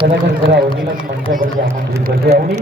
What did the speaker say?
खरं तर खरं आवडीलाच मंचावरती आमंत्रित करते आवडी